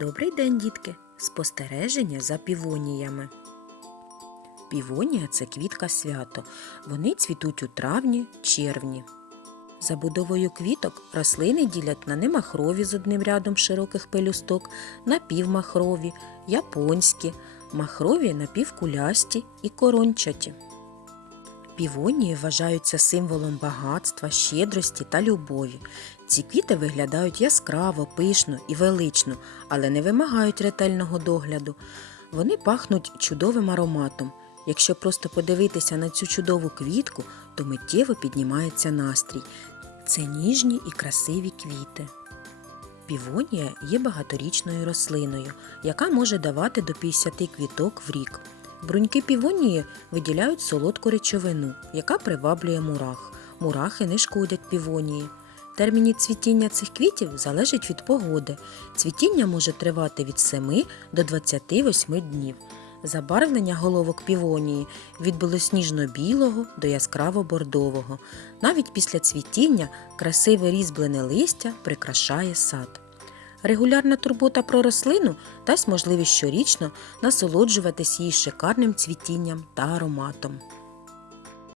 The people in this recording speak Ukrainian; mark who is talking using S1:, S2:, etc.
S1: Добрий день, дітки! Спостереження за півоніями. Півонія це квітка свято. Вони цвітуть у травні, червні. Забудовою квіток рослини ділять на немахрові з одним рядом широких пелюсток, напівмахрові, японські, махрові напівкулясті і корончаті. Півонії вважаються символом багатства, щедрості та любові. Ці квіти виглядають яскраво, пишно і велично, але не вимагають ретельного догляду. Вони пахнуть чудовим ароматом. Якщо просто подивитися на цю чудову квітку, то миттєво піднімається настрій. Це ніжні і красиві квіти. Півонія є багаторічною рослиною, яка може давати до 50 квіток в рік. Бруньки півонії виділяють солодку речовину, яка приваблює мурах. Мурахи не шкодять півонії. Терміни цвітіння цих квітів залежать від погоди. Цвітіння може тривати від 7 до 28 днів. Забарвлення головок півонії від білосніжно-білого до яскраво-бордового. Навіть після цвітіння красиве різьблене листя прикрашає сад. Регулярна турбота про рослину дасть можливість щорічно насолоджуватись її шикарним цвітінням та ароматом.